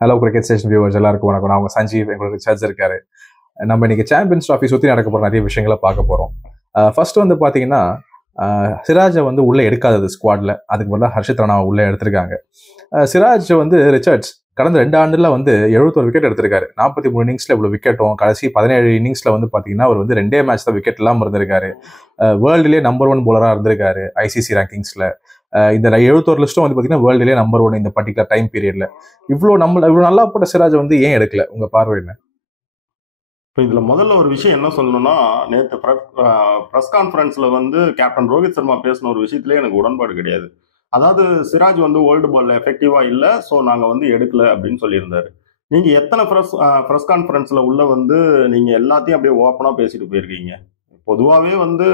Hello cricket station viewers எல்லாருக்கும் வணக்கம். நான் உங்க சஞ்சீவ், எங்களுக்கு சர்ச் இருக்காரு. நம்ம இன்னைக்கு சாம்பியன்ஸ் ட்ராஃபி சுற்றி நடக்க போகிற நிறைய விஷயங்களை பார்க்க போகிறோம். ஃபர்ஸ்ட் வந்து பார்த்தீங்கன்னா, சிராஜை வந்து உள்ளே எடுக்காதது ஸ்குவாடில், அதுக்கு பதிலாக ஹர்ஷித் ராணாவை உள்ளே எடுத்திருக்காங்க. சிராஜ் வந்து ரிச்சர்ட்ஸ் கடந்த 2 ஆண்டுல வந்து 71 விக்கெட் எடுத்திருக்காரு. 43 இன்னிங்ஸில் இவ்வளோ விக்கெட்டும், கடைசி 17 இன்னிங்ஸில் வந்து பார்த்தீங்கன்னா அவர் வந்து 2 மேட்ச் தான் விக்கெட் இல்லாமல் இருந்திருக்காரு. வேர்ல்டுலேயே நம்பர் 1 போலராக இருந்திருக்காரு ஐசிசி ரேங்கிங்ஸில். இந்த 71 லிஸ்ட்டும் வந்து பார்த்தீங்கன்னா வேர்ல்டுலேயே நம்பர் 1 இந்த பர்டிகுலர் டைம் பீரியட்ல. இவ்வளோ நல்லா போட்ட சிராஜ் வந்து ஏன் எடுக்கல? உங்க பார்வை என்ன? இப்போ இதில் முதல்ல ஒரு விஷயம் என்ன சொல்லணும்னா, நேற்று ப்ரெஸ் கான்ஃபரன்ஸில் வந்து கேப்டன் ரோஹித் சர்மா பேசின ஒரு விஷயத்திலே எனக்கு உடன்பாடு கிடையாது. அதாவது சிராஜ் வந்து வேர்ல்டு பாலில் எஃபெக்டிவாக இல்லை, ஸோ நாங்கள் வந்து எடுக்கல அப்படின்னு சொல்லியிருந்தாரு. நீங்கள் எத்தனை ப்ரெஸ் கான்ஃபரன்ஸில் உள்ள வந்து நீங்கள் எல்லாத்தையும் அப்படியே ஓப்பனாக பேசிட்டு போயிருக்கீங்க. பொதுவாகவே வந்து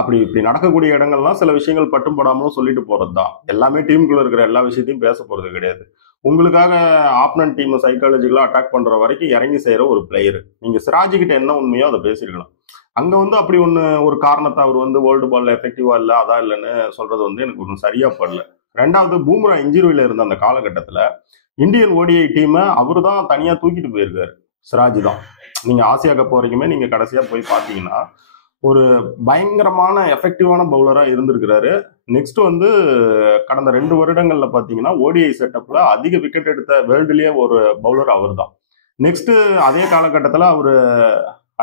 இப்படி நடக்கக்கூடிய இடங்கள்லாம் சில விஷயங்கள் பட்டும் படாமலும் சொல்லிட்டு போகிறது தான். எல்லாமே டீமுக்குள்ளே இருக்கிற எல்லா விஷயத்தையும் பேச போகிறது கிடையாது. உங்களுக்காக ஆப்னன்ட் டீம் சைக்காலஜிக்கலாக அட்டாக் பண்ணுற வரைக்கும் இறங்கி செய்கிற ஒரு பிளேயர். நீங்கள் சிராஜிக்கிட்ட என்ன உண்மையோ அதை பேசியிருக்கலாம். அங்கே வந்து அப்படி ஒரு காரணத்தை அவர் வந்து வேர்ல்டு பாலில் எஃபெக்டிவாக இல்லை, அதான் இல்லைன்னு சொல்கிறது வந்து எனக்கு ஒன்றும் சரியாக படல. ரெண்டாவது, பூம்ரா இன்ஜுரியில் இருந்த அந்த காலகட்டத்தில் இந்தியன் ஓடிஐ டீமை அவர் தான் தனியாக தூக்கிட்டு போயிருக்காரு. சிராஜ் தான். நீங்கள் ஆசியா கப் வரைக்குமே நீங்கள் கடைசியாக போய் பார்த்தீங்கன்னா ஒரு பயங்கரமான எஃபெக்டிவான பவுலராக இருந்திருக்கிறாரு. நெக்ஸ்ட் வந்து கடந்த 2 வருடங்களில் பார்த்தீங்கன்னா ஓடிஐ செட்டப்பில் அதிக விக்கெட் எடுத்த வேர்ல்டுலேயே ஒரு பவுலர் அவர் தான். நெக்ஸ்ட் அதே காலகட்டத்தில் அவர்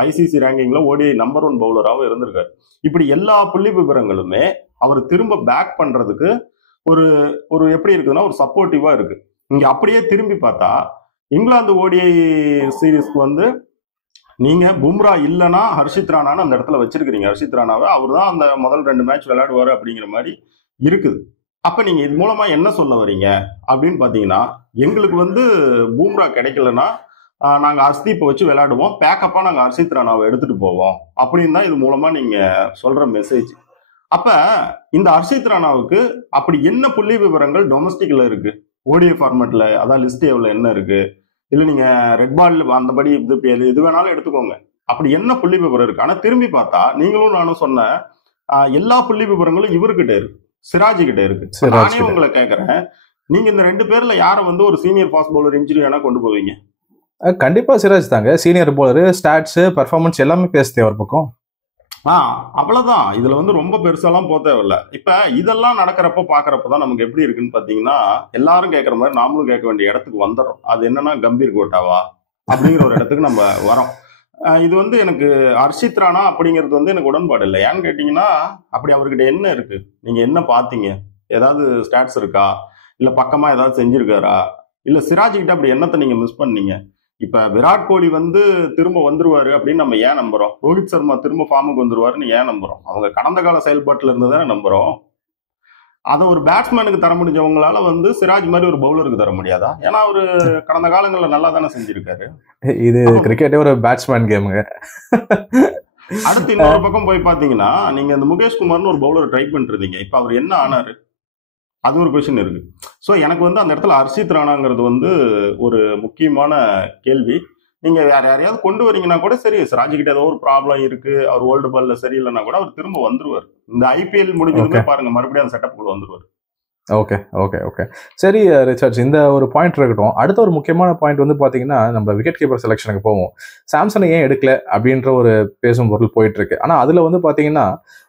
ஐசிசி ரேங்கிங்கில் ஓடிஐ நம்பர் 1 பவுலராகவும் இருந்திருக்காரு. இப்படி எல்லா புள்ளி விவரங்களுமே அவர் திரும்ப பேக் பண்ணுறதுக்கு ஒரு எப்படி இருக்குதுன்னா ஒரு சப்போர்ட்டிவாக இருக்கு. இங்கே அப்படியே திரும்பி பார்த்தா இங்கிலாந்து ஓடிஐ சீரீஸ்க்கு வந்து நீங்க பும்ரா இல்லைன்னா ஹர்ஷித் ராணான்னு அந்த இடத்துல வச்சிருக்கிறீங்க. ஹர்ஷித் ராணாவை அவர் தான் அந்த முதல் 2 மேட்ச் விளையாடுவாரு அப்படிங்கிற மாதிரி இருக்குது. அப்ப நீங்க இது மூலமா என்ன சொல்ல வரீங்க அப்படின்னு பாத்தீங்கன்னா, எங்களுக்கு வந்து பும்ரா கிடைக்கலன்னா நாங்க ஹர்ஷ்தீப்பை வச்சு விளையாடுவோம், பேக்கப்பா நாங்க ஹர்ஷித் ராணாவை எடுத்துட்டு போவோம் அப்படின்னு தான் இது மூலமா நீங்க சொல்ற மெசேஜ். அப்ப இந்த ஹர்ஷித் ராணாவுக்கு அப்படி என்ன புள்ளி விவரங்கள் டொமஸ்டிக்ல இருக்கு? ஓடிஐ ஃபார்மேட்ல அதான் லிஸ்ட் எவ்வளவு என்ன இருக்கு? இல்ல நீங்க ரெட் பால் அந்தபடி எது வேணாலும் எடுத்துக்கோங்க. அப்படி என்ன புள்ளி விவரம் இருக்கு? ஆனா திரும்பி பார்த்தா நீங்களும் நானும் சொன்ன எல்லா புள்ளி விவரங்களும் இவர்கிட்ட இருக்கு, சிராஜ் கிட்ட இருக்கு. நானே உங்களை கேட்கறேன், நீங்க இந்த 2 பேர்ல யாரை வந்து ஒரு சீனியர் ஃபாஸ்ட் பவுலர் இன்ஜுரி வேணா கொண்டு போவீங்க? கண்டிப்பா சிராஜ் தாங்க. சீனியர் பவுலர், ஸ்டாட்ஸ், பெர்ஃபார்மன்ஸ் எல்லாமே பேசுதே அவர் பக்கம். அவ்வளவுதான். இதுல வந்து ரொம்ப பெருசாலாம் போக தேவையில்ல. இப்ப இதெல்லாம் நடக்கிறப்ப பாக்குறப்பதான் நமக்கு எப்படி இருக்குன்னு பாத்தீங்கன்னா, எல்லாரும் கேட்கற மாதிரி நாமளும் கேட்க வேண்டிய இடத்துக்கு வந்துடும். அது என்னன்னா கம்பீர் கோட்டாவா அப்படிங்கிற ஒரு இடத்துக்கு நம்ம வரோம். இது வந்து எனக்கு ஹர்ஷித் ராணா அப்படிங்கிறது வந்து எனக்கு உடன்பாடு இல்லை. ஏன்னு கேட்டீங்கன்னா, அப்படி அவர்கிட்ட என்ன இருக்கு? நீங்க என்ன பாத்தீங்க? ஏதாவது ஸ்டாட்ஸ் இருக்கா? இல்ல பக்கமா ஏதாவது செஞ்சிருக்காரா? இல்ல சிராஜ் கிட்ட அப்படி என்னத்தை நீங்க மிஸ் பண்ணீங்க? இப்ப விராட் கோலி வந்து திரும்ப வந்துருவாரு அப்படின்னு நம்ம ஏன் நம்புறோம்? ரோஹித் சர்மா திரும்ப ஃபார்முக்கு வந்துருவாருன்னு ஏன் நம்புறோம்? அவங்க கடந்த கால செயல்பாட்டுல இருந்து தானே நம்புறோம். அதை ஒரு பேட்ஸ்மேனுக்கு தர முடிஞ்சவங்களால வந்து சிராஜ் மாதிரி ஒரு பவுலருக்கு தர முடியாதா? ஏன்னா அவரு கடந்த காலங்களில் நல்லா தானே செஞ்சிருக்காரு. இது கிரிக்கெட்டே ஒரு பேட்ஸ்மேன் கேமுங்க. அடுத்து இன்னொரு பக்கம் போய் பாத்தீங்கன்னா, நீங்க இந்த முகேஷ் குமார்னு ஒரு பவுலர் ட்ரை பண்ணிட்டு இருந்தீங்க. இப்ப அவர் என்ன ஆனாரு? அது ஒரு கொஸ்டின் இருக்கு. ஸோ எனக்கு வந்து அந்த இடத்துல ஹர்ஷித் ராணாங்கிறது வந்து ஒரு முக்கியமான கேள்வி. நீங்க யாரையாவது கொண்டு வரீங்கன்னா கூட சரி, சிராஜ்கிட்ட ஏதோ ஒரு ப்ராப்ளம் இருக்கு, அவர் வேர்ல்டு பால்ல சரியில்லைன்னா கூட அவர் திரும்ப வந்துருவார். இந்த ஐபிஎல் முடிஞ்சதுமே பாருங்க, மறுபடியும் அந்த செட்டப்புக்குள்ள வந்துருவார். ஓகே ஓகே ஓகே சரி ரிச்சர்ட்ஸ், இந்த ஒரு பாயிண்ட் இருக்கட்டும். அடுத்த ஒரு முக்கியமான பாயிண்ட் வந்து பார்த்தீங்கன்னா, நம்ம விக்கெட் கீப்பர் செலெக்ஷனுக்கு போவோம். சாம்சனை ஏன் எடுக்கல அப்படின்ற ஒரு பேசும் பொருள் போயிட்டு இருக்கு. ஆனால் அதில் வந்து பார்த்தீங்கன்னா,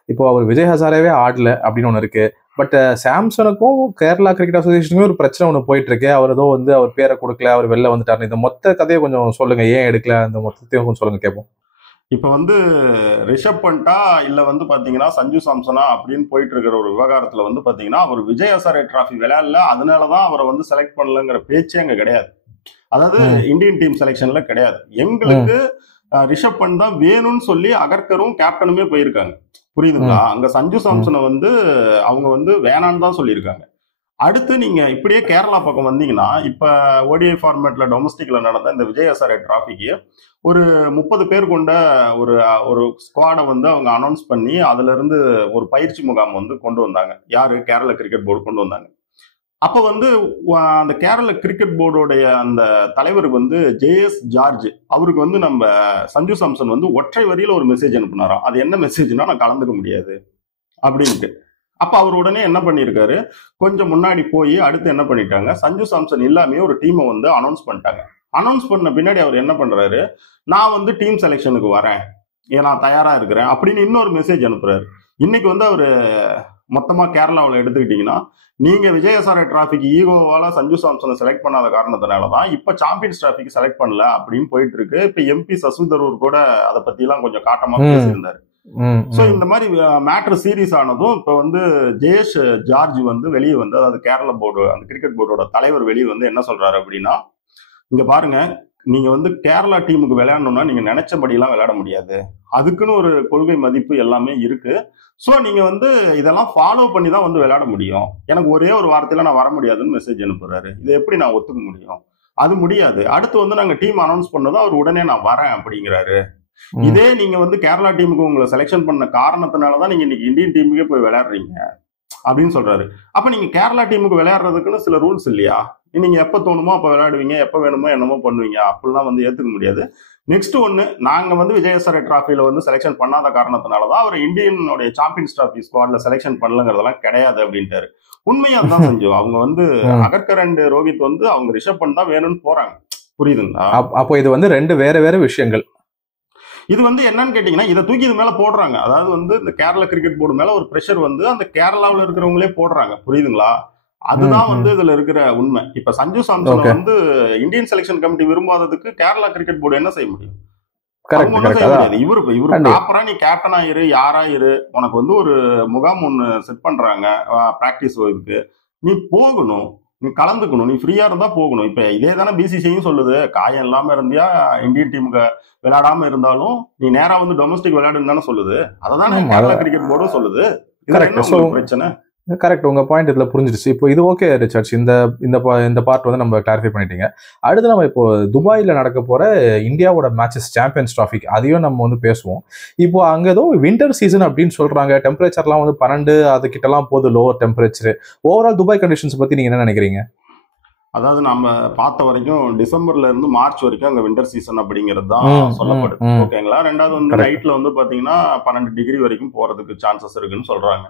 இப்போ அவர் விஜய் ஹசாரேவே ஆடல அப்படின்னு ஒன்று இருக்கு. பட் சாம்சனுக்கும் கேரளா கிரிக்கெட் அசோசியேஷனுக்கும் ஒரு பிரச்சனை ஒன்று போயிட்டு இருக்கு. அவர் ஏதோ வந்து அவர் பேரை கொடுக்கல, அவர் வெளில வந்துட்டாரு. இந்த மொத்த கதையை கொஞ்சம் சொல்லுங்க, ஏன் எடுக்கல அந்த மொத்தத்தையும் கொஞ்சம் சொல்லுங்க, கேட்போம். இப்போ வந்து ரிஷப் பண்டா இல்லை வந்து பார்த்தீங்கன்னா சஞ்சு சாம்சனா அப்படின்னு போயிட்டு இருக்கிற ஒரு விவகாரத்தில் வந்து பார்த்தீங்கன்னா, அவர் விஜய் ஹசாரே டிராஃபி விளையாடல, அதனால தான் அவரை வந்து செலக்ட் பண்ணலங்கிற பேச்சே அங்கே கிடையாது. அதாவது இந்தியன் டீம் செலெக்ஷன்ல கிடையாது. எங்களுக்கு ரிஷப் பண்ட் தான் வேணும்னு சொல்லி அகர்கரும் கேப்டனுமே போயிருக்காங்க. புரியுதுங்களா? அங்க சஞ்சு சாம்சனை வந்து அவங்க வந்து வேணான்னு தான் சொல்லியிருக்காங்க. அடுத்து நீங்க இப்படியே கேரளா பக்கம் வந்தீங்கன்னா, இப்ப ஓடிஐ ஃபார்மேட்ல டொமஸ்டிக்ல நடந்த இந்த விஜய் ஹசாரே டிராஃபிக்கு ஒரு 30 பேர் கொண்ட ஒரு ஸ்குவாடை வந்து அவங்க அனௌன்ஸ் பண்ணி அதுல இருந்து ஒரு பயிற்சி முகாம் வந்து கொண்டு வந்தாங்க. யாரு? கேரளா கிரிக்கெட் போர்டு கொண்டு வந்தாங்க. அப்ப வந்து அந்த கேரள கிரிக்கெட் போர்டோடைய அந்த தலைவருக்கு வந்து ஜேஎஸ் ஜார்ஜ், அவருக்கு வந்து நம்ம சஞ்சு சாம்சன் வந்து ஒற்றை வரியில ஒரு மெசேஜ் அனுப்புனாராம். அது என்ன மெசேஜ்னா, நான் கலந்துக்க முடியாது அப்படின்ட்டு. அப்ப அவர் உடனே என்ன பண்ணிருக்காரு, கொஞ்சம் முன்னாடி போய் அடுத்து என்ன பண்ணிட்டாங்க, சஞ்சு சாம்சன் இல்லாமே ஒரு டீமை வந்து அனௌன்ஸ் பண்ணிட்டாங்க. அனௌன்ஸ் பண்ண பின்னாடி அவர் என்ன பண்றாரு, நான் வந்து டீம் செலெக்ஷனுக்கு வரேன், நான் தயாரா இருக்கிறேன் அப்படின்னு இன்னொரு மெசேஜ் அனுப்புறாரு. இன்னைக்கு வந்து அவரு மொத்தமா கேரளாவில் எடுத்துக்கிட்டீங்கன்னா, நீங்க விஜயசாரை டிராஃபிக்கு ஈகோவால சஞ்சு சாம்சனை செலக்ட் பண்ணாத காரணத்தினாலதான் இப்ப சாம்பியன்ஸ் டிராஃபிக்கு செலக்ட் பண்ணல அப்படின்னு போயிட்டு இருக்கு. இப்ப எம்பி சசி தரூர் கூட அதை பத்தி எல்லாம் கொஞ்சம் காட்டமா பேசியிருந்தாரு. சோ இந்த மாதிரி மேட்டர் சீரியஸ் ஆனதும் இப்ப வந்து ஜெயேஷ் ஜார்ஜ் வந்து வெளியே வந்து, அதாவது கேரளா போர்டு அந்த கிரிக்கெட் போர்டோட தலைவர் வெளியே வந்து என்ன சொல்றாரு அப்படின்னா, இங்க பாருங்க, நீங்க வந்து கேரளா டீமுக்கு விளையாடணும்னா நீங்க நினைச்சபடி எல்லாம் விளையாட முடியாது, அதுக்குன்னு ஒரு கொள்கை மதிப்பு எல்லாமே இருக்கு. சோ நீங்க வந்து இதெல்லாம் ஃபாலோ பண்ணி தான் வந்து விளையாட முடியும், எனக்கு ஒரே ஒரு வார்த்தையில நான் வர முடியாதுன்னு மெசேஜ் அனுப்புறாரு. இதை எப்படி நான் ஒத்துக்க முடியும், அது முடியாது. அடுத்து வந்து நாங்க டீம் அனௌன்ஸ் பண்ணதும் அவர் உடனே நான் வரேன் அப்படிங்கிறாரு. இதே நீங்க வந்து கேரளா டீமுக்கு உங்களை செலெக்ஷன் பண்ண காரணத்தினாலதான் நீங்க இன்னைக்கு இந்தியன் டீமுக்கே போய் விளையாடுறீங்க அப்படின்னு சொல்றாரு. அப்ப நீங்க கேரளா டீமுக்கு விளையாடுறதுக்குன்னு சில ரூல்ஸ் இல்லையா, நீங்க எப்ப தோணுமோ அப்ப விளையாடுவீங்க, எப்ப வேணுமோ என்னமோ பண்ணுவீங்க, அப்படிலாம் வந்து ஏத்துக்க முடியாது. நெக்ஸ்ட் ஒன்னு, நாங்க வந்து விஜயசாரை டிராஃபில வந்து செலெக்ஷன் பண்ணாத காரணத்தினாலதான் அவர் இந்தியனுடைய சாம்பியன்ஸ் டிராஃபி ஸ்குவாட்ல செலெக்ஷன் பண்ணலங்கிறதெல்லாம் கிடையாது அப்படின்ட்டாரு. உண்மையா தான் செஞ்சு அவங்க வந்து அகர்கர் அண்ட் ரோஹித் வந்து அவங்க ரிஷப் பண்ட் தான் வேணும்னு போறாங்க, புரியுதுங்களா? அப்போ இது வந்து ரெண்டு வேற வேற விஷயங்கள். இது வந்து என்னன்னு கேட்டீங்கன்னா, இதை தூக்கி இது மேல போடுறாங்க. அதாவது வந்து இந்த கேரளா கிரிக்கெட் போர்டு மேல ஒரு பிரஷர் வந்து அந்த கேரளாவில் இருக்கிறவங்களே போடுறாங்க, புரியுதுங்களா? அதுதான் வந்து இதுல இருக்கிற உண்மை. இப்ப சஞ்சு சாம்சன் வந்து இந்தியன் செலெக்ஷன் கமிட்டி விரும்பாததுக்கு கேரளா கிரிக்கெட் போர்டு என்ன செய்ய முடியும்? இவரு ப்ராப்பரா நீ கேப்டனா இரு, யாரா இரு, உனக்கு வந்து ஒரு முகாம் ஒண்ணு செட் பண்றாங்க பிராக்டிஸ் இதுக்கு, நீ போகணும், நீ கலந்துக்கணும், நீ ஃப்ரீயா இருந்தா போகணும். இப்ப இதே தானே பிசிசியும் சொல்லுது, காயம் இல்லாம இருந்தியா இந்தியன் டீமுக்கு விளையாடாம இருந்தாலும் நீ நேரா வந்து டொமஸ்டிக் விளையாடுன்னு தானே சொல்லுது. அததானே கேரளா கிரிக்கெட் போர்டும் சொல்லுது. பிரச்சனை கரெக்ட். உங்க பாயிண்ட் இதுல புரிஞ்சிருச்சு. இப்போ இது ஓகே ரிச்சர்ட்ஸ், இந்த பார்ட் வந்து நம்ம கிளாரிஃபை பண்ணிட்டீங்க. அடுத்து நம்ம இப்போ துபாயில நடக்க போற இந்தியாவோட மேட்சஸ் சாம்பியன்ஸ் டிராஃபி அதையும் நம்ம வந்து பேசுவோம். இப்போ அங்க ஏதோ வின்டர் சீசன் அப்படின்னு சொல்றாங்க, டெம்பரேச்சர்லாம் வந்து 12 அது கிட்டலாம் போகுது, lower temperature. Overall Dubai conditions பத்தி நீங்க என்ன நினைக்கிறீங்க? அதாவது நம்ம பார்த்த வரைக்கும் டிசம்பர்ல இருந்து மார்ச் வரைக்கும் அங்க வின்டர் சீசன் அப்படிங்கிறது தான் சொல்லப்படுது, ஓகேங்களா? ரெண்டாவது வந்து நைட்ல வந்து பாத்தீங்கன்னா 12 டிகிரி வரைக்கும் போறதுக்கு சான்சஸ் இருக்குன்னு சொல்றாங்க.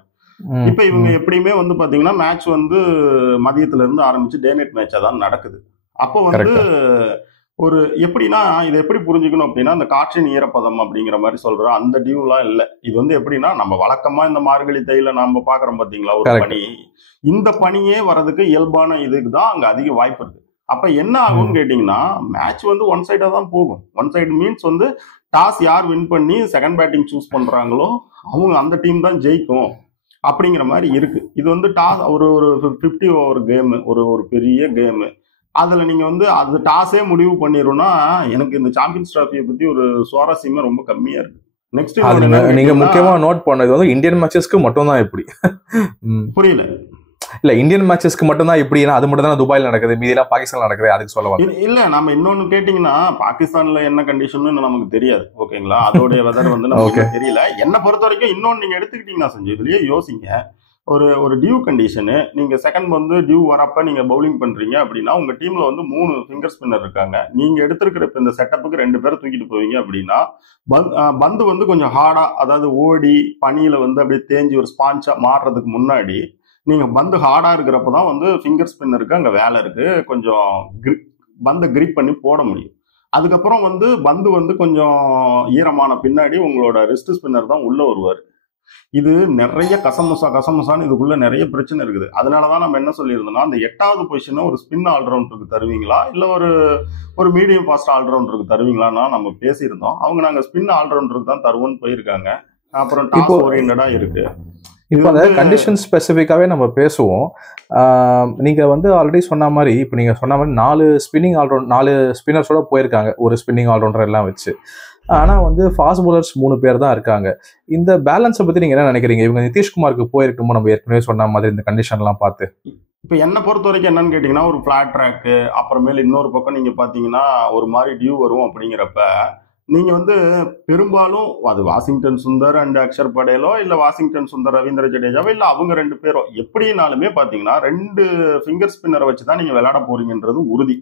இப்ப இவங்க எப்படியுமே வந்து பாத்தீங்கன்னா மேட்ச் வந்து மதியத்துல இருந்து ஆரம்பிச்சு டே நைட் மேட்சா தான் நடக்குது. அப்போ வந்து ஒரு எப்படின்னா இதை எப்படி புரிஞ்சுக்கணும் அப்படின்னா, அந்த காற்றின் ஈரப்பதம் அப்படிங்கிற மாதிரி சொல்ற அந்த டியூலாம் இல்ல. இது வந்து எப்படின்னா நம்ம வழக்கமா இந்த மார்கழி தையில நம்ம பாக்குறோம் பாத்தீங்களா ஒரு பனி, இந்த பனியே வர்றதுக்கு இயல்பான இதுக்கு தான் அங்க அதிக வாய்ப்பு இருக்கு. அப்ப என்ன ஆகும்னு கேட்டீங்கன்னா, மேட்ச் வந்து ஒன் சைடா தான் போகும். ஒன் சைடு மீன்ஸ் வந்து டாஸ் யார் வின் பண்ணி செகண்ட் பேட்டிங் சூஸ் பண்றாங்களோ அவங்க அந்த டீம் தான் ஜெயிக்கும் அப்படிங்கிற மாதிரி இருக்கு. இது வந்து டாஸ் ஒரு 50 ஓவர் கேம், ஒரு பெரிய கேம். அதுல நீங்க வந்து அது டாஸே முடிவு பண்ணிடும்னா எனக்கு இந்த சாம்பியன்ஸ் டிராஃபியை பத்தி ஒரு சுவாரஸ்யமே ரொம்ப கம்மியா இருக்கு. நெக்ஸ்ட் நீங்க முக்கியமா நோட் பண்ணது வந்து இந்தியன் மேட்சஸ்க்கு மட்டும் தான் இப்படி. புரியல? இல்ல இந்தியன் மேட்சஸ்க்கு மட்டும் தான் இப்படி, அது மட்டும் தான் துபாயில நடக்குது, மீதியெல்லாம் பாகிஸ்தான்ல நடக்குது, அதுக்கு சொல்ல இல்ல. நம்ம இன்னொன்னு கேட்டீங்கன்னா, பாகிஸ்தான்ல என்ன கண்டிஷன் நமக்கு தெரியாது, ஓகேங்களா? அதோடைய வெதர் வந்து நமக்கு தெரியல. என்ன பொறுத்த வரைக்கும் இன்னொன்னு நீங்க எடுத்துக்கிட்டீங்கன்னா செஞ்சு இதுலயே யோசிங்க. ஒரு டியூ கண்டிஷனு, நீங்க செகண்ட் வந்து டியூ வரப்ப நீங்க பவுலிங் பண்றீங்க அப்படின்னா உங்க டீம்ல வந்து 3 ஃபிங்கர் ஸ்பின்னர் இருக்காங்க. நீங்க எடுத்திருக்கிற இந்த செட்டப்புக்கு 2 பேரை தூக்கிட்டு போவீங்க அப்படின்னா பந்து வந்து கொஞ்சம் ஹார்டா, அதாவது ஓடி பனியில வந்து அப்படியே தேஞ்சி ஒரு ஸ்பாஞ்சா மாறுறதுக்கு முன்னாடி நீங்க பந்து ஹார்டா இருக்கிறப்பதான் வந்து ஃபிங்கர் ஸ்பின்னருக்கு அங்க வேலை இருக்கு, கொஞ்சம் பந்தை கிரிப் பண்ணி போட முடியும். அதுக்கப்புறம் வந்து பந்து வந்து கொஞ்சம் ஈரமான பின்னாடி உங்களோட ரிஸ்ட் ஸ்பின்னர் தான் உள்ள வருவார். இது நிறைய கசமுசான்னு இதுக்குள்ள நிறைய பிரச்சனை இருக்குது. அதனாலதான் நம்ம என்ன சொல்லியிருந்தோம்னா, அந்த 8வது பொசிஷனை ஒரு ஸ்பின் ஆல்ரவுண்டருக்கு தருவீங்களா இல்ல ஒரு மீடியம் ஃபாஸ்ட் ஆல்ரவுண்டருக்கு தருவீங்களான்னா நம்ம பேசியிருந்தோம். அவங்க நாங்க ஸ்பின் ஆல்ரவுண்டருக்கு தான் தருவோம்னு போயிருக்காங்க. அப்புறம் டாஸ் ஓரியன்டா இருக்கு. இப்போ அந்த கண்டிஷன் ஸ்பெசிஃபிக்காவே நம்ம பேசுவோம். நீங்க வந்து ஆல்ரெடி சொன்ன மாதிரி, இப்போ நீங்க சொன்ன மாதிரி 4 ஸ்பின்னர்ஸோட போயிருக்காங்க, ஒரு ஸ்பின்னிங் ஆல்ரவுண்டர் எல்லாம் வச்சு. ஆனா வந்து ஃபாஸ்ட் பவுலர்ஸ் 3 பேர் தான் இருக்காங்க. இந்த பேலன்ஸை பத்தி நீங்க என்ன நினைக்கிறீங்க? இவங்க நிதிஷ்குமாருக்கு போயிருக்குமோ நம்ம ஏற்கனவே சொன்ன மாதிரி இந்த கண்டிஷன் எல்லாம் பார்த்து? இப்ப என்ன பொறுத்த வரைக்கும் என்னன்னு கேட்டீங்கன்னா, ஒரு பிளாட் ட்ராக், அப்புறமேல இன்னொரு பக்கம் நீங்க பாத்தீங்கன்னா ஒரு மாதிரி டியூ வரும். அப்படிங்கிறப்ப நீங்க வந்து பெரும்பாலும் அது வாஷிங்டன் சுந்தர் அண்ட் அக்ஷர் படேலோ இல்ல வாஷிங்டன் சுந்தர் ரவீந்திர ஜடேஜாவோ இல்ல அவங்க 2 பேரோ எப்படினாலுமே பாத்தீங்கன்னா 2 ஃபிங்கர் ஸ்பின்னரை வச்சுதான் நீங்க விளையாட போறீங்கன்றது உறுதி.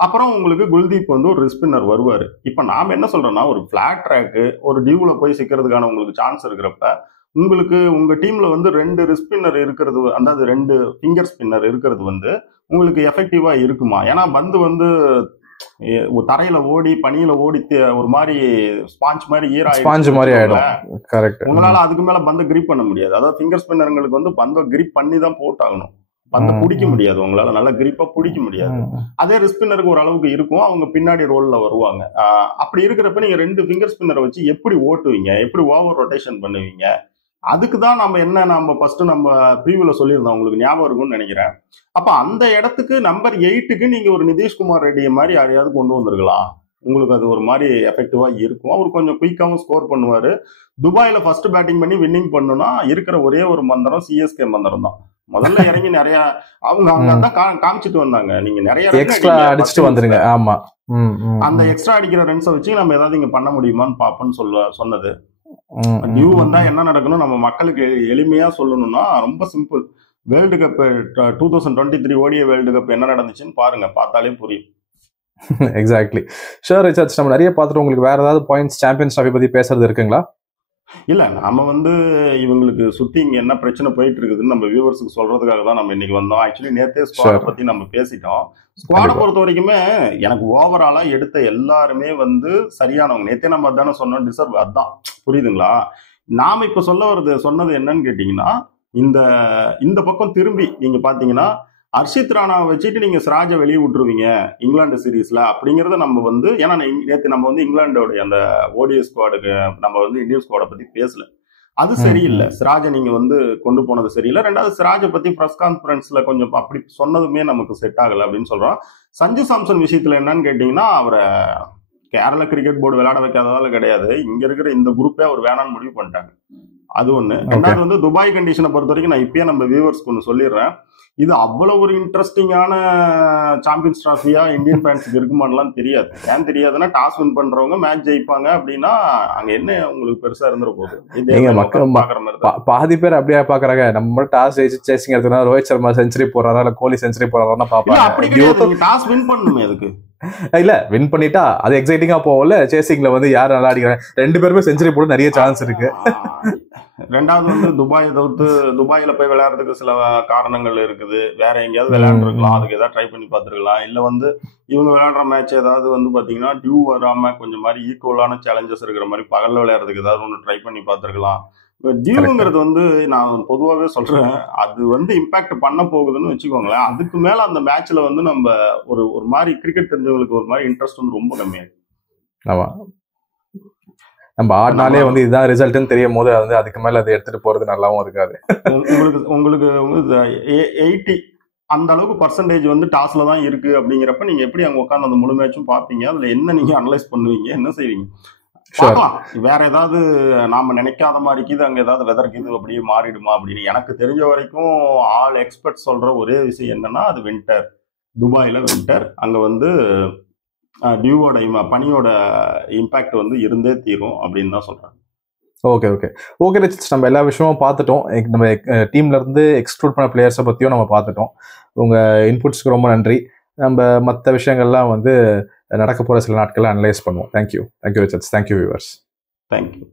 அப்புறம் உங்களுக்கு குல்தீப் வந்து ஒரு ஸ்பின்னர் வருவாரு. இப்ப நாம என்ன சொல்றோம்னா, ஒரு பிளாட் ட்ராக்கு ஒரு டியூல போய் சிக்கிறதுக்கான உங்களுக்கு சான்ஸ் இருக்கிறப்ப உங்களுக்கு உங்க டீம்ல வந்து 2 ரிஸ்ட் ஸ்பின்னர் இருக்கிறது, அதாவது 2 ஃபிங்கர் ஸ்பின்னர் இருக்கிறது வந்து உங்களுக்கு எஃபெக்டிவா இருக்குமா? ஏன்னா பந்து வந்து தரையில ஓடி பனியில ஓடி ஒரு மாதிரி ஸ்பாஞ்ச் மாதிரி ஸ்பாஞ்ச் மாதிரி ஆயிடும். கரெக்ட். உங்களால அதுக்கு மேல பந்தை கிரிப் பண்ண முடியாது. அதாவது ஃபிங்கர் ஸ்பின்னருங்களுக்கு வந்து பந்தை கிரிப் பண்ணி தான் போட்டாகணும். பந்தை பிடிக்க முடியாது, உங்களால நல்லா கிரிப்பா பிடிக்க முடியாது. அதே ரிஸ்ட் ஸ்பின்னருக்கு ஒரு அளவுக்கு இருக்கும், அவங்க பின்னாடி ரோல்ல வருவாங்க. அப்படி இருக்கிறப்ப நீங்க 2 ஃபிங்கர் ஸ்பின்னரை வச்சு எப்படி ஓட்டுவீங்க, எப்படி ஓவர் ரொட்டேஷன் பண்ணுவீங்க? அதுக்கு தான் நம்ம ஃபர்ஸ்ட் நம்ம ப்ரீவியூல சொல்லியிருந்தோம், உங்களுக்கு ஞாபகம் இருக்கும்னு நினைக்கிறேன். அப்ப அந்த இடத்துக்கு நம்பர் 8க்கு நீங்க ஒரு நிதிஷ்குமார் ரெட்டியை மாதிரி யாரையாவது கொண்டு வந்திருக்கலாம். உங்களுக்கு அது ஒரு மாதிரி எஃபெக்டிவா இருக்கும். அவர் கொஞ்சம் குயிக்காவும் ஸ்கோர் பண்ணுவாரு. துபாயில ஃபர்ஸ்ட் பேட்டிங் பண்ணி வின்னிங் பண்ணுனா இருக்கிற ஒரே ஒரு மந்திரம் சிஎஸ்கே மந்திரம் தான். முதல்ல இறங்கி நிறைய அவங்க அங்கதான் காமிச்சிட்டு வந்தாங்க, நீங்க நிறைய எக்ஸ்ட்ரா அடிச்சுட்டு வந்துருங்க. ஆமா, அந்த எக்ஸ்ட்ரா அடிக்கிற ரன்ஸை வச்சு நம்ம ஏதாவது இங்க பண்ண முடியுமான்னு பாப்போம்னு சொன்னது. டியூ வந்தா என்ன நடக்கணும் நம்ம மக்களுக்கு எளிமையா சொல்லணும்னா ரொம்ப சிம்பிள். வேர்ல்டு கப் 2023 ஓடிய வேர்ல்டு கப் என்ன நடந்துச்சுன்னு பாருங்க, பார்த்தாலே புரியும். எக்ஸாக்ட்லி. ஷூர் ரிச்சர்ட்ஸ், நம்ம நிறைய பார்த்துட்டு உங்களுக்கு வேற ஏதாவது பாயிண்ட்ஸ் சாம்பியன்ஸ் ட்ராஃபி பத்தி பேசுறது இருக்குங்களா? இல்ல, நம்ம வந்து இவங்களுக்கு சுத்தி இங்க என்ன பிரச்சனை போயிட்டு இருக்குதுன்னு நம்ம வியூவர்ஸுக்கு சொல்றதுக்காக தான் நம்ம இன்னைக்கு வந்தோம். ஆக்சுவலி நேத்தே ஸ்குவாட பத்தி நம்ம பேசிட்டோம். ஸ்குவாட பொறுத்த வரைக்குமே எனக்கு ஓவராலா எடுத்த எல்லாருமே வந்து சரியானவங்க. நேத்தே நம்ம அதான சொன்னோம், டிசர்வ் அதான். புரியுதுங்களா? நாம இப்ப சொன்னது என்னன்னு கேட்டீங்கன்னா, இந்த பக்கம் திரும்பி நீங்க பாத்தீங்கன்னா ஹர்ஷித் ராணாவை வச்சுட்டு நீங்க சிராஜை வெளியே விட்டுருவீங்க இங்கிலாந்து சீரீஸ்ல அப்படிங்கறத நம்ம வந்து, ஏன்னா நேற்று நம்ம வந்து இங்கிலாண்டோடைய அந்த ஓடிஐ ஸ்குவாடுக்கு நம்ம வந்து இந்தியன் ஸ்குவாடை பத்தி பேசல, அது சரியில்லை. சிராஜை நீங்க வந்து கொண்டு போனது சரியில்லை. ரெண்டாவது சிராஜை பத்தி பிரஸ் கான்ஃபரன்ஸ்ல கொஞ்சம் அப்படி சொன்னதுமே நமக்கு செட் ஆகல அப்படின்னு சொல்றோம். சஞ்சு சாம்சன் விஷயத்துல என்னன்னு கேட்டீங்கன்னா, அவரை கேரளா கிரிக்கெட் போர்டு விளையாட வைக்காததால கிடையாது, இங்க இருக்கிற இந்த குரூப்பே அவர் வேணான்னு முடிவு பண்ணிட்டாங்க. அது ஒண்ணு. ரெண்டாவது வந்து துபாய் கண்டிஷனை பொறுத்த வரைக்கும் நான் இப்பயே நம்ம வியூவர்ஸ்க்கு ஒன்று சொல்லிடுறேன், இது அவ்வளவு ஒரு இன்ட்ரெஸ்டிங்கான சாம்பியன்ஸ் டிராஃபியா இந்தியன் ஃபேன்ஸுக்கு இருக்குமான்லாம் தெரியாது. ஏன் தெரியாதுன்னா, டாஸ் வின் பண்றவங்க மேட்ச் ஜெயிப்பாங்க அப்படின்னா அங்க என்ன உங்களுக்கு பெருசா இருந்துற போகுது. பாதி பேர் அப்படியே பாக்குறாங்க, நம்ம டாஸ் ஜெயிச்சு சேசிங் எடுத்தா ரோஹித் சர்மா செஞ்சுரி போறாரா இல்ல கோலி செஞ்சுரி போறாரா பாப்பாங்க. அப்படி கிடையாது, டாஸ் வின் பண்ணணுமே அதுக்கு. இல்ல வின் பண்ணிட்டா அது எக்ஸைட்டிங்கா போகல. சேசிங்ல வந்து யார் நல்லா அடிக்கிறாங்க, 2 பேருமே செஞ்சுரி போட நிறைய சான்ஸ் இருக்கு. ரெண்டாவது வந்து துபாயில போய் விளையாடுறதுக்கு சில காரணங்கள் இருக்குது. வேற எங்கேயாவது விளையாண்டுருக்கலாம், அதுக்கு ஏதாவது ட்ரை பண்ணி பார்த்துருக்கலாம். இல்ல வந்து இவங்க விளையாடுற மேட்ச் ஏதாவது வந்து பாத்தீங்கன்னா டியூ வராம கொஞ்சம் மாதிரி ஈக்குவலான சேலஞ்சஸ் இருக்கிற மாதிரி பகல்ல விளையாடுறதுக்கு ஏதாவது ஒன்று ட்ரை பண்ணி பார்த்துருக்கலாம். டியூங்கிறது வந்து நான் பொதுவாகவே சொல்றேன், அது வந்து இம்பாக்ட் பண்ண போகுதுன்னு வச்சுக்கோங்களேன். அதுக்கு மேல அந்த மேட்ச்ல வந்து நம்ம ஒரு மாதிரி கிரிக்கெட் தெரிஞ்சவங்களுக்கு ஒரு மாதிரி இன்ட்ரெஸ்ட் வந்து ரொம்ப கம்மியாயிடும். ஆமா, நம்ம ஆடினாலே வந்து இதுதான் ரிசல்ட்னு தெரியும் போது அது அதுக்கு மேல அதை எடுத்துட்டு போறது நல்லாவும் இருக்காது. உங்களுக்கு 80 அந்த அளவுக்கு பர்சன்டேஜ் வந்து டாஸ்ல தான் இருக்கு அப்படிங்கிறப்ப நீங்க எப்படி அங்க உட்காந்து அந்த முழு மேட்சும் பாப்பீங்க, அதுல என்ன நீங்க அனலைஸ் பண்ணுவீங்க, என்ன செய்வீங்க பார்க்கலாம். வேற ஏதாவது நாம நினைக்காத மாதிரி இது அங்க ஏதாவது வெதருக்கு இது அப்படியே மாறிடுமா அப்படின்னு எனக்கு தெரிஞ்ச வரைக்கும் ஆல் எக்ஸ்பர்ட் சொல்ற ஒரே விஷயம் என்னன்னா, அது வின்டர், துபாயில வின்டர், அங்க வந்து டியூவோட பனியோட இம்பாக்ட் வந்து இருந்தே தீரும் அப்படின்னு தான் சொல்றாங்க. ஓகே ரிச்சர்ட்ஸ், நம்ம எல்லா விஷயமும் பார்த்துட்டோம். நம்ம டீம்ல இருந்து எக்ஸ்க்ளூட் பண்ண பிளேயர்ஸை பத்தியும் நம்ம பார்த்துட்டோம். உங்க இன்புட்ஸ்க்கு ரொம்ப நன்றி. நம்ம மற்ற விஷயங்கள்லாம் வந்து நடக்க போற சில நாட்கள்ல அனலைஸ் பண்ணுவோம். Thank you Richards. Thank you viewers. Thank you.